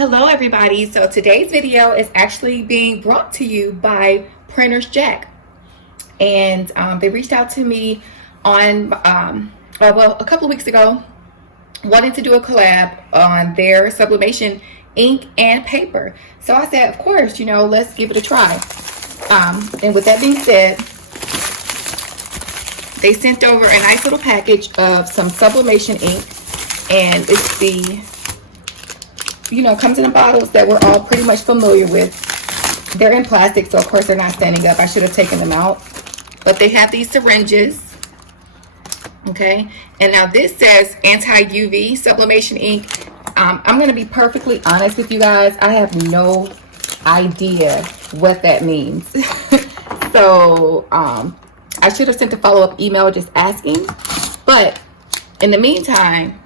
Hello everybody, so today's video is actually being brought to you by Printers Jack, and they reached out to me on well, a couple of weeks ago, wanting to do a collab on their sublimation ink and paper. So I said, of course, let's give it a try. And with that being said, they sent over a nice little package of some sublimation ink, and it's the comes in the bottles that we're all pretty much familiar with. They're in plastic, so of course they're not standing up. I should have taken them out. But they have these syringes. Okay. And now this says anti-UV sublimation ink. I'm going to be perfectly honest with you guys. I have no idea what that means. So I should have sent a follow-up email just asking. But in the meantime,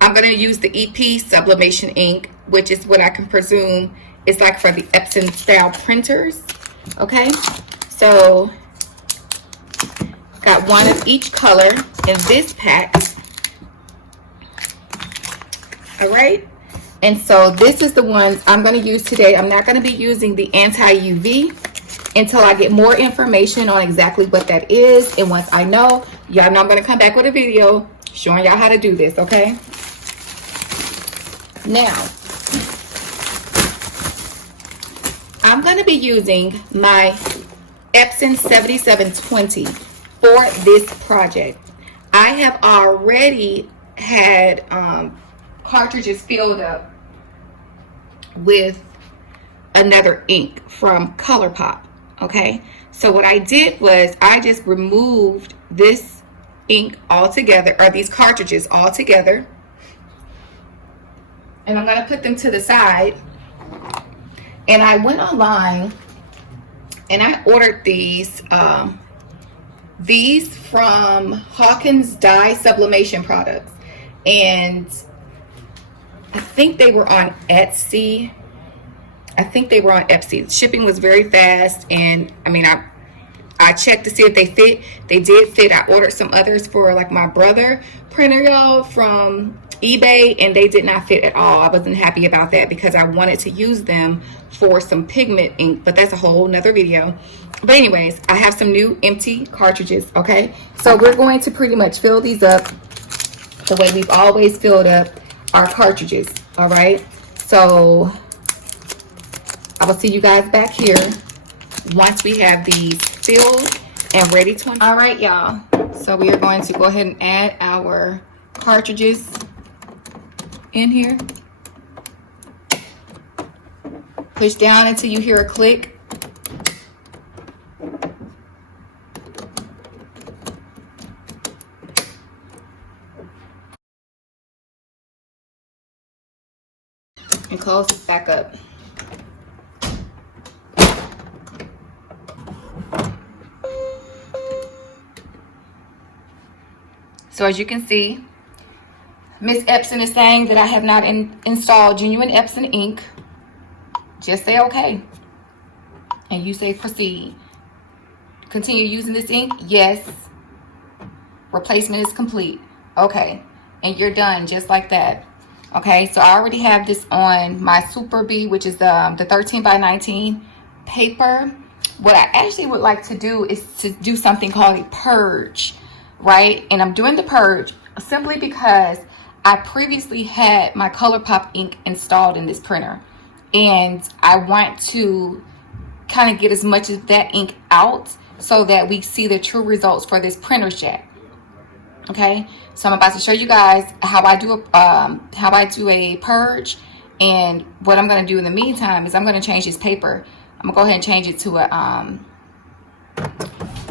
I'm going to use the EP sublimation ink, which is what I can presume is like for the Epson style printers. Okay, so got one of each color in this pack. All right, and so this is the ones I'm going to use today. I'm not going to be using the anti-UV until I get more information on exactly what that is. And once I know, y'all know I'm going to come back with a video showing y'all how to do this. Okay. Now, I'm going to be using my Epson 7720 for this project. I have already had cartridges filled up with another ink from ColourPop. Okay, so what I did was I just removed this ink altogether, or these cartridges altogether. And I'm going to put them to the side. And I went online and I ordered these from Hawkins Dye Sublimation Products. And I think they were on Etsy. Shipping was very fast. And I mean, I checked to see if they fit. They did fit. I ordered some others for like my brother printer, y'all, from eBay, and they did not fit at all. I wasn't happy about that because I wanted to use them for some pigment ink, but that's a whole nother video. But anyways, I have some new empty cartridges. Okay, so we're going to pretty much fill these up the way we've always filled up our cartridges. All right, so I will see you guys back here once we have these filled and ready to. All right, y'all, so we are going to go ahead and add our cartridges in here. Push down until you hear a click. And close it back up. So as you can see, Miss Epson is saying that I have not installed genuine Epson ink. Just say okay. And you say proceed. Continue using this ink? Yes. Replacement is complete. Okay. And you're done just like that. Okay. So I already have this on my Super B, which is the 13 by 19 paper. What I actually would like to do is to do something called a purge. Right? And I'm doing the purge simply because I previously had my ColourPop ink installed in this printer, and I want to kind of get as much of that ink out so that we see the true results for this Printers Jack. Okay, so I'm about to show you guys how I do a purge, and what I'm going to do in the meantime is I'm going to change this paper. I'm going to go ahead and change it to a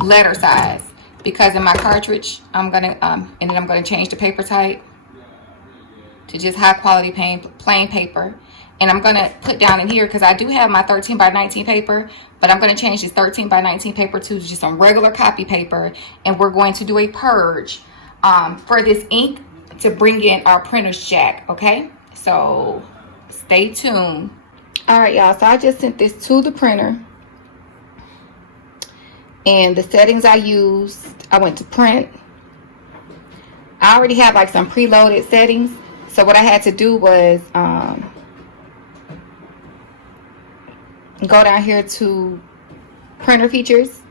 letter size, because in my cartridge I'm going to and then I'm going to change the paper type to just high quality plain paper. And I'm going to put down in here, because I do have my 13 by 19 paper, but I'm going to change this 13 by 19 paper to just some regular copy paper, and we're going to do a purge for this ink to bring in our Printers Jack. Okay, so stay tuned. All right, y'all, so I just sent this to the printer, and the settings I used, I went to print. I already have like some preloaded settings. So what I had to do was go down here to printer features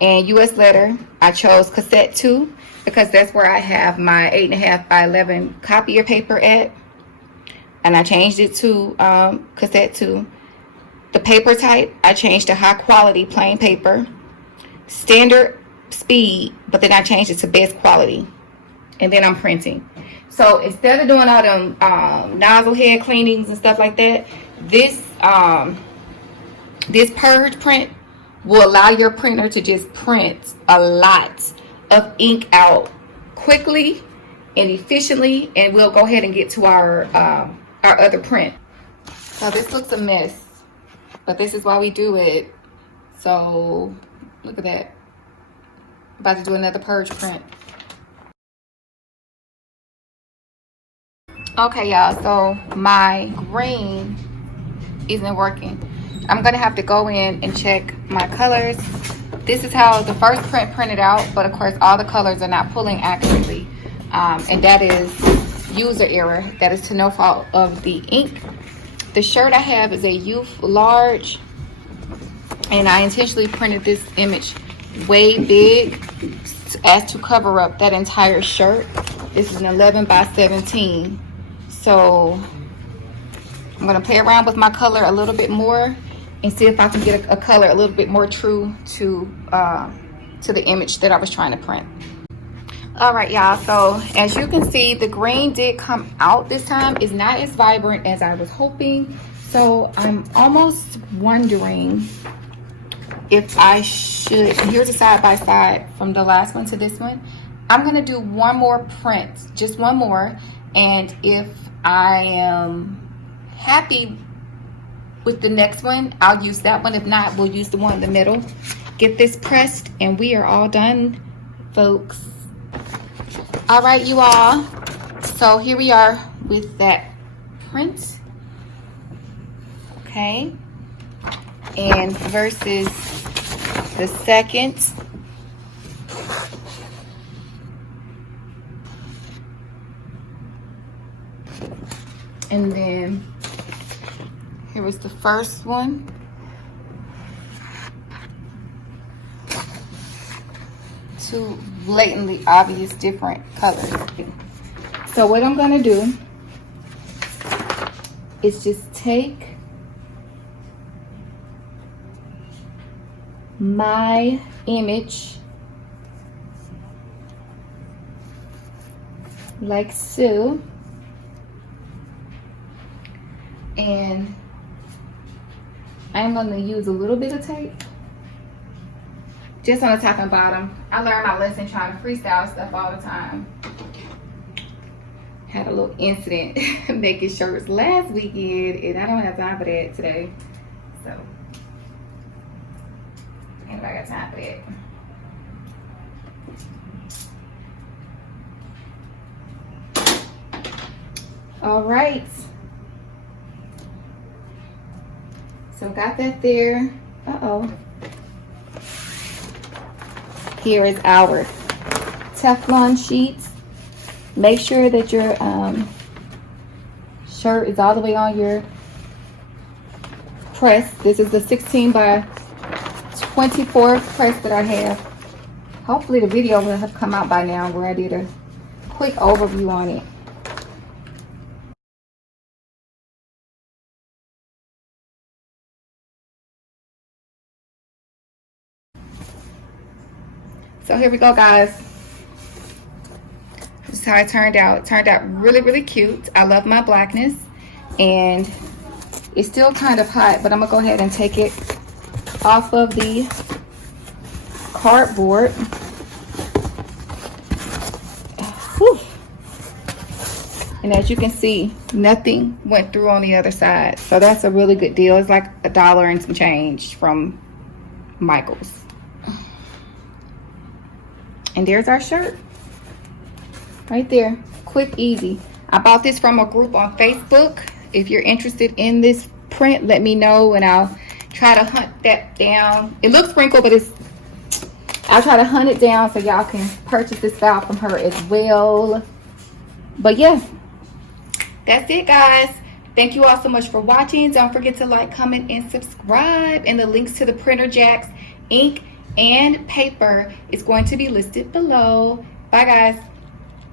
and US letter. I chose cassette 2 because that's where I have my 8.5 by 11 copier paper at, and I changed it to cassette 2. The paper type, I changed to high quality plain paper. Standard speed, but then I changed it to best quality, and then I'm printing. So instead of doing all them nozzle head cleanings and stuff like that, this purge print will allow your printer to just print a lot of ink out quickly and efficiently, and we'll go ahead and get to our other print. So this looks a mess, but this is why we do it. So look at that. About to do another purge print. Okay, y'all, so my green isn't working. I'm gonna have to go in and check my colors. This is how the first print printed out, but of course all the colors are not pulling accurately, and that is user error. That is to no fault of the ink. The shirt I have is a youth large, and I intentionally printed this image way big as to cover up that entire shirt. This is an 11 by 17. So I'm gonna play around with my color a little bit more and see if I can get a color a little bit more true to the image that I was trying to print. All right, y'all, so as you can see, the green did come out this time. It's not as vibrant as I was hoping, so I'm almost wondering if I should. Here's a side by side from the last one to this one. I'm gonna do one more print, just one more, and if I am happy with the next one, I'll use that one. If not, we'll use the one in the middle. Get this pressed and we are all done, folks. All right, you all, so here we are with that print. Okay, and versus the second. And then here was the first one. Two blatantly obvious different colors. So what I'm gonna do is just take my image like so, and I'm going to use a little bit of tape just on the top and bottom. I learned my lesson trying to freestyle stuff all the time. Had a little incident making shirts last weekend, and I don't have time for that today. So, anybody got time for that? All right. So got that there. Uh-oh. Here is our Teflon sheets. Make sure that your shirt is all the way on your press. This is the 16 by 24 press that I have. Hopefully the video will have come out by now where I did a quick overview on it. So here we go, guys. This is how it turned out. It turned out really, really cute. I love my blackness, and it's still kind of hot, but I'm gonna go ahead and take it off of the cardboard. Whew. And as you can see, nothing went through on the other side. So that's a really good deal. It's like $1 and some change from Michael's. And there's our shirt right there. Quick, easy. I bought this from a group on Facebook. If you're interested in this print, let me know and I'll try to hunt that down. It looks wrinkled, but I'll try to hunt it down so y'all can purchase this style from her as well. But yeah, that's it, guys. Thank you all so much for watching. Don't forget to like, comment, and subscribe. And the links to the printer jacks, ink, and paper is going to be listed below. Bye, guys.